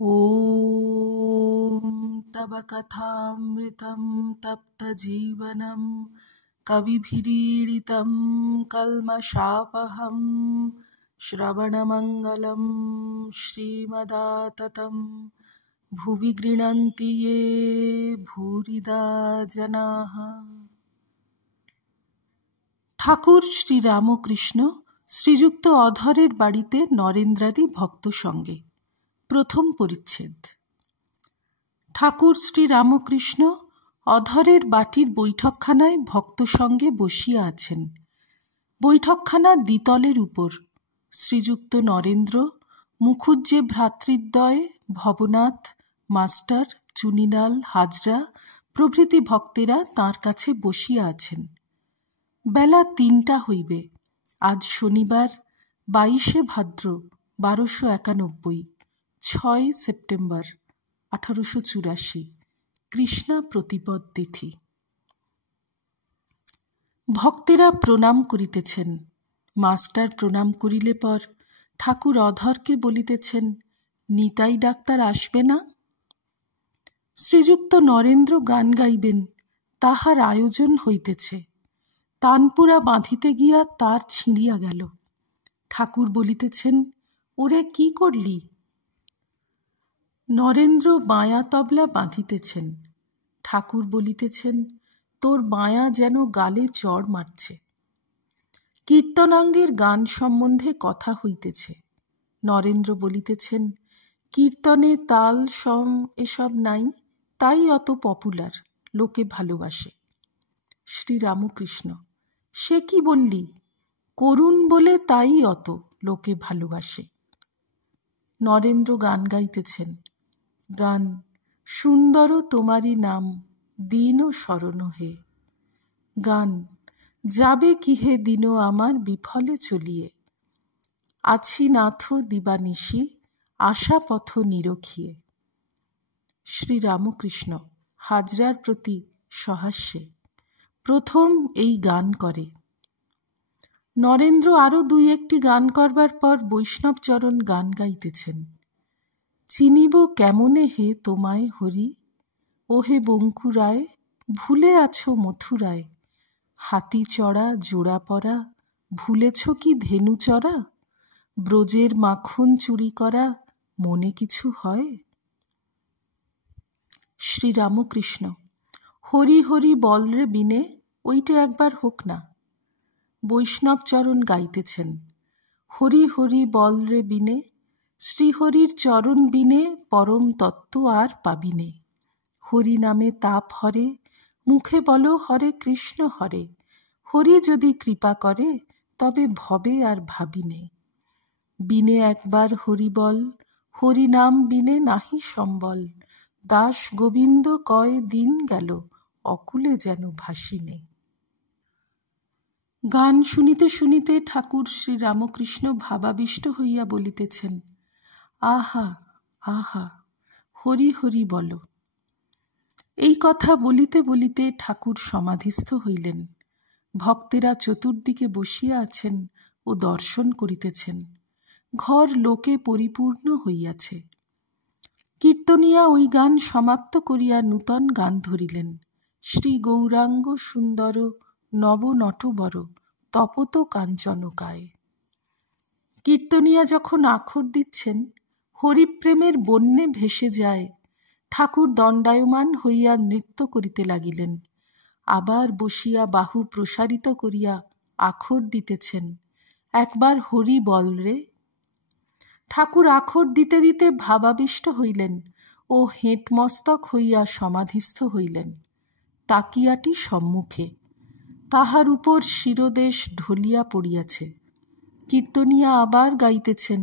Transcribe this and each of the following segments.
ॐ तव कथामृतं तप्तजीवनं कविभिरीडितं कल्मषापहं श्रवणमङ्गलं श्रीमदाततं भुवि गृह्णन्ति ये भूरिदा जनाः। ঠাকুর শ্রী রামকৃষ্ণ শ্রীযুক্ত অধরের বাড়িতে নরেন্দ্রাদি ভক্ত সঙ্গে। প্রথম পরিচ্ছেদ। ঠাকুর শ্রী রামকৃষ্ণ অধরের বাটির বৈঠকখানায় ভক্ত সঙ্গে বসিয়া আছেন। বৈঠকখানা দ্বিতলের উপর। শ্রীযুক্ত নরেন্দ্র, মুখুজ্জে ভ্রাতৃদ্বয়, ভবনাথ, মাস্টার, চুনিলাল, হাজরা প্রভৃতি ভক্তেরা তাঁর কাছে বসিয়া আছেন। বেলা ৩টা হইবে। আজ শনিবার 22শে ভাদ্র 1291, 6 সেপ্টেম্বর 1884, কৃষ্ণা প্রতিপদ তিথি। ভক্তেরা প্রণাম করিতেছেন। মাস্টার প্রণাম করিলে পর ঠাকুর অধরকে বলিতেছেন, নিতাই ডাক্তার আসবে না? শ্রীযুক্ত নরেন্দ্র গান গাইবেন, তাহার আয়োজন হইতেছে। তানপুরা বাঁধিতে গিয়া তার ছিঁড়িয়া গেল। ঠাকুর বলিতেছেন, ওরে কি করলি? নরেন্দ্র বাঁয়া তবলা বাঁধিতেছেন। ঠাকুর বলিতেছেন, তোর বাঁয়া যেন গালে চড় মারছে। কীর্তনাঙ্গের গান সম্বন্ধে কথা হইতেছে। নরেন্দ্র বলিতেছেন, কীর্তনে তাল সম এসব নাই, তাই অত পপুলার, লোকে ভালোবাসে। শ্রীরামকৃষ্ণ, সে কি বললি? করুণ বলে তাই অত লোকে ভালোবাসে। নরেন্দ্র গান গাইতেছেন। গান, সুন্দর তোমারি নাম দিন শরণ হে। গান, যাবে কি হে দিন আমার বিফলে চলিয়ে। আছি নাথ দিবানিশি আশা পথ নিরখিয়ে। শ্রীরামকৃষ্ণ হাজরার প্রতি সহাস্যে প্রথম এই গান করে। নরেন্দ্র আরও 2-1টি গান করবার পর বৈষ্ণবচরণ গান গাইতেছেন। চিনিব কেমনে হে তোমায় হরি, ওহে বঙ্কুরায় ভুলে আছো মথুরায়। হাতি চড়া জোড়া পরা ভুলেছ কি ধেনু চড়া, ব্রজের মাখন চুরি করা মনে কিছু হয়? শ্রীরামকৃষ্ণ, হরি হরি বল রে বিনে, ওইটা একবার হোক না। বৈষ্ণবচরণ গাইতেছেন। হরি হরি বল রে বিনে, শ্রীহরির চরণ বিনে পরম তত্ত্ব আর পাবিনে। হরি নামে তাপ হরে, মুখে বলো হরে কৃষ্ণ হরে। হরি যদি কৃপা করে, তবে ভবে আর ভাবিনে। বিনে একবার হরি বল, হরি নাম বিনে নাহি সম্বল। দাস গোবিন্দ কয় দিন গেল, অকুলে যেন ভাসিনে। গান শুনিতে শুনিতে ঠাকুর শ্রীরামকৃষ্ণ ভাবাবিষ্ট হইয়া বলিতেছেন, আহা আহা, হরি হরি বল। এই কথা বলিতে বলিতে ঠাকুর সমাধিস্থ হইলেন। ভক্তেরা চতুর্দিকে বসিয়া আছেন ও দর্শন করিতেছেন। ঘর লোকে পরিপূর্ণ হইয়াছে। কীর্তনিয়া ওই গান সমাপ্ত করিয়া নূতন গান ধরিলেন। শ্রী গৌরাঙ্গ সুন্দর নব নটবর তপত কাঞ্চনকায়। কীর্তনিয়া যখন আখর দিচ্ছেন, হরিপ্রেমের বন্যে ভেসে যায়। ঠাকুর দণ্ডায়মান হইয়া নৃত্য করিতে লাগিলেন। আবার বসিয়া বাহু প্রসারিত করিয়া আখর দিতেছেন। একবার হরি বল রে। ঠাকুর আখর দিতে দিতে ভাবাবিষ্ট হইলেন ও হেঁটমস্তক হইয়া সমাধিস্থ হইলেন। তাকিয়াটি সম্মুখে, তাহার উপর শিরদেশ ঢলিয়া পড়িয়াছে। কীর্তনিয়া আবার গাইতেছেন,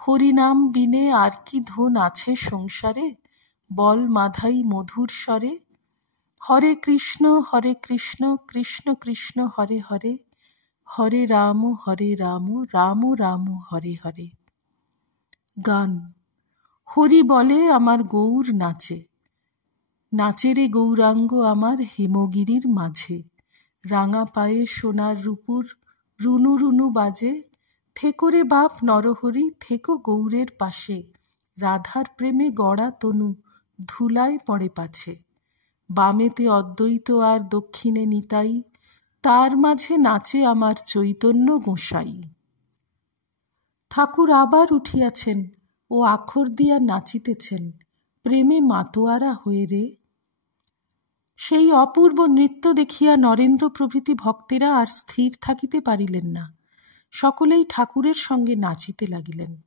হরিনাম বিনে আর কি ধন আছে সংসারে, বল মাধাই মধুর স্বরে। হরে কৃষ্ণ কৃষ্ণ কৃষ্ণ হরে হরে, হরে রাম রাম রাম হরে হরে। গান, হরি বলে আমার গৌর নাচে। নাচে রে গৌরাঙ্গ আমার হেমগিরির মাঝে। রাঙা পায়ে সোনার রূপুর রুনু রুনু বাজে। থেকো রে বাপ নরহরি, থেকো গৌরের পাশে। রাধার প্রেমে গড়া তনু ধুলায় পড়ে পাছে। বামেতে অদ্বৈত আর দক্ষিণে নিতাই, তার মাঝে নাচে আমার চৈতন্য গোসাই। ঠাকুর আবার উঠিয়াছেন ও আখর দিয়া নাচিতেছেন, প্রেমে মাতোয়ারা হয়ে রে। সেই অপূর্ব নৃত্য দেখিয়া নরেন্দ্র প্রভৃতি ভক্তেরা আর স্থির থাকিতে পারিলেন না। সকলেই ঠাকুরের সঙ্গে নাচিতে লাগিলেন।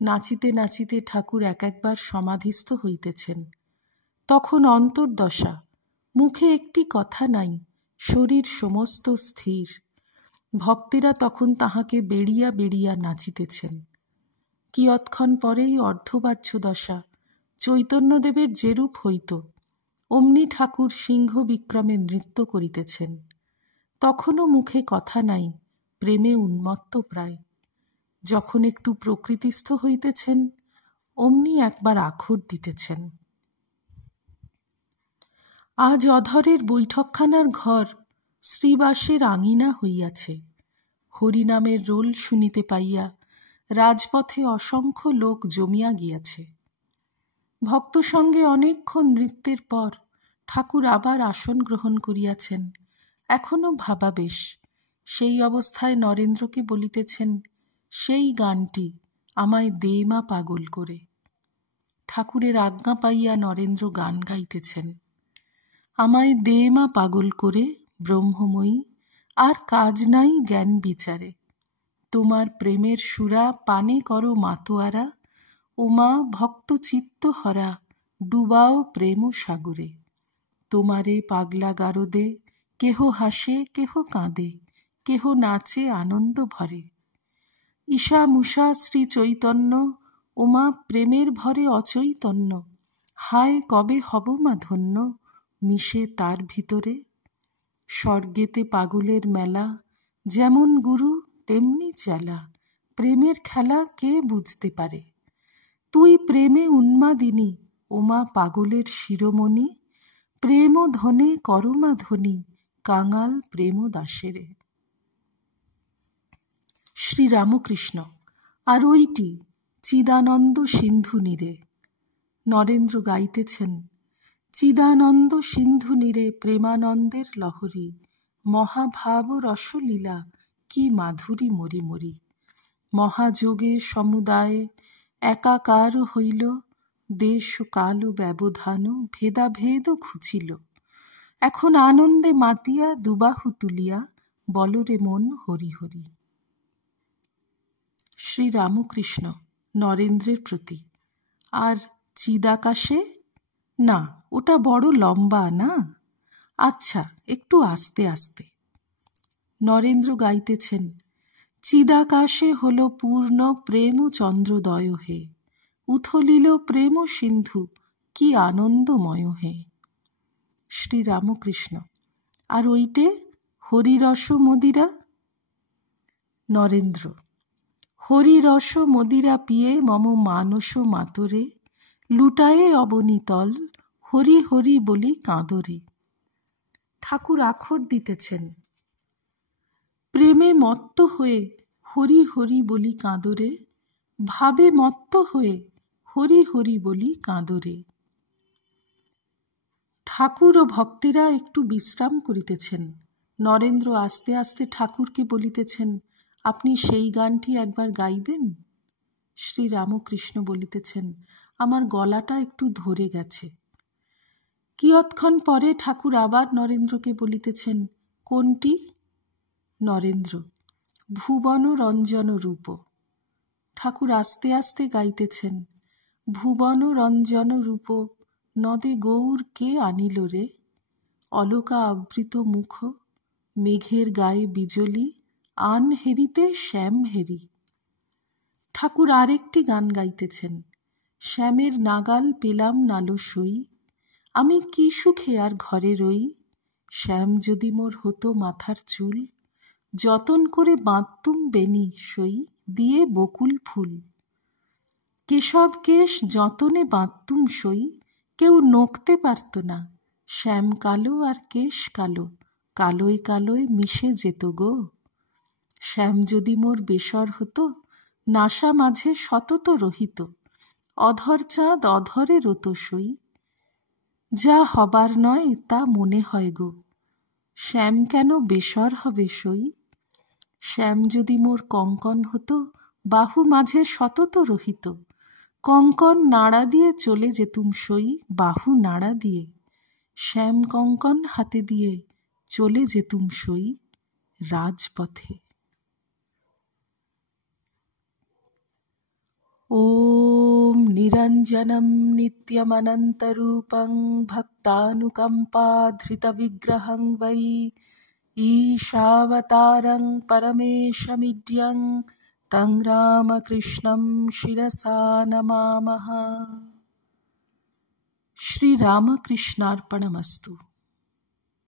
নাচিতে নাচিতে ঠাকুর এক একবার সমাধিস্থ হইতেছেন। তখন অন্তর্দশা, মুখে একটি কথা নাই, শরীর সমস্ত স্থির। ভক্তেরা তখন তাহাকে বেড়িয়া বেড়িয়া নাচিতেছেন। কিয়ৎক্ষণ পরেই অর্ধবাহ্য দশা, চৈতন্যদেবের যেরূপ হইত অমনি ঠাকুর সিংহ বিক্রমে নৃত্য করিতেছেন। তখনও মুখে কথা নাই, প্রেমে উন্মত্ত প্রায়। যখন একটু প্রকৃতিস্থ হইতেছেন অমনি একবার আখর দিতেছেন। আজ অধরের বৈঠকখানার ঘর শ্রীবাসের আঙিনা হইয়াছে। হরিনামের রোল শুনিতে পাইয়া রাজপথে অসংখ্য লোক জমিয়া গিয়াছে। ভক্ত সঙ্গে অনেকক্ষণ নৃত্যের পর ঠাকুর আবার আসন গ্রহণ করিয়াছেন, এখনো ভাবাবেশ। সেই অবস্থায় নরেন্দ্রকে বলিতেছেন, সেই গানটি আমায় দে মা পাগল করে। ঠাকুরের আজ্ঞা পাইয়া নরেন্দ্র গান গাইতেছেন, আমায় দে মা পাগল করে ব্রহ্মময়ী, আর কাজ নাই জ্ঞান বিচারে। তোমার প্রেমের সুরা পানে করো মাতোয়ারা, ওমা ভক্ত চিত্ত হরা ডুবাও প্রেম সাগরে। তোমারে পাগলা গারদে কেহ হাসে কেহ কাঁদে, কেহ নাচে আনন্দ ভরে। ঈশা মুষা শ্রী চৈতন্য, ওমা প্রেমের ভরে অচৈতন্য। হায় কবে হব মা ধন্য, মিশে তার ভিতরে। স্বর্গেতে পাগলের মেলা, যেমন গুরু তেমনি চেলা। প্রেমের খেলা কে বুঝতে পারে। তুই প্রেমে উন্মাদিনী, ওমা পাগলের শিরোমণি। প্রেম ধনে করমা ধনী, কাঙাল প্রেম দাসেরে। শ্রীরামকৃষ্ণ। আর ওইটি চিদানন্দ সিন্ধু নীরে। নরেন্দ্র গাইতেছেন, চিদানন্দ সিন্ধু নীরে প্রেমানন্দের লহরী। মহাভাব রসলীলা কি মাধুরী মরি মরি। মহাযোগে সমুদায়ে একাকার হইল, দেশ কাল ব্যবধান ভেদাভেদ ঘুচিল। এখন আনন্দে মাতিয়া দুবাহু তুলিয়া, বলরে মন হরি হরি। শ্রীরামকৃষ্ণ নরেন্দ্রের প্রতি। আর চিদাকাশে? না, ওটা বড় লম্বা না। আচ্ছা, একটু আস্তে আস্তে। নরেন্দ্র গাইতেছেন, চিদাকাশে হল পূর্ণ প্রেম চন্দ্রোদয় হে। উথলিল প্রেম সিন্ধু কি আনন্দময় হে। শ্রীরামকৃষ্ণ। আর ওইটে হরিরস মদিরা? নরেন্দ্র। হরিরস মদিরা পিয়ে মম মানস মাতরে, লুটায়ে অবনীতল হরি হরি বলি কাঁদরে। ঠাকুর আখর দিতেছেন, প্রেমে মত্ত হয়ে হরি হরি বলি কাঁদরে, ভাবে মত্ত হয়ে হরি হরি বলি কাঁদরে। ঠাকুর ও ভক্তেরা একটু বিশ্রাম করিতেছেন। নরেন্দ্র আস্তে আস্তে ঠাকুরকে বলিতেছেন, আপনি সেই গানটি একবার গাইবেন? শ্রীরামকৃষ্ণ বলিতেছেন, আমার গলাটা একটু ধরে গেছে। কিয়ৎক্ষণ পরে ঠাকুর আবার নরেন্দ্রকে বলিতেছেন, কোনটি? নরেন্দ্র, ভুবন রঞ্জন রূপ। ঠাকুর আস্তে আস্তে গাইতেছেন, ভুবন রঞ্জন রূপ নদে গৌর কে আনিল রে। অলকা আবৃত মুখ, মেঘের গায়ে বিজলি, আন হেরিতে শ্যাম হেরি। ঠাকুর আরেকটি গান গাইতেছেন, শ্যামের নাগাল পেলাম নালো সই, আমি কি সুখে আর ঘরে রই। শ্যাম যদি মোর হতো মাথার চুল, যতন করে বাঁধতুম বেনি সই দিয়ে বকুল ফুল। কেশব কেশ যতনে বাঁধতুম সই, কেউ নকতে পারত না। শ্যাম কালো আর কেশ কালো, কালোয় কালোয় মিশে যেত গো। শ্যাম যদি মোর বেসর হতো, নাসা মাঝে সতত রহিত। অধর চাঁদ অধরে রতসই, যা হবার নয় তা মনে হয় গো, শ্যাম কেন বেসর হবে সই? শ্যাম যদি মোর কঙ্কন হতো, বাহু মাঝে সতত রহিত, কঙ্কন নাড়া দিয়ে চলে যেতুম সই, বাহু নাড়া দিয়ে শ্যাম কঙ্কন হাতে দিয়ে চলে যেতুম সই রাজপথে। ওম নিরঞ্জনম নিত্যমনন্তরূপং ভক্তানুকম্পাধৃতবিগ্রহং বৈ ঈশাবতারং পরমেশমিড্যং তং রামকৃষ্ণং শিরসা নমামঃ। শ্রীরামকৃষ্ণার্পণমস্তু।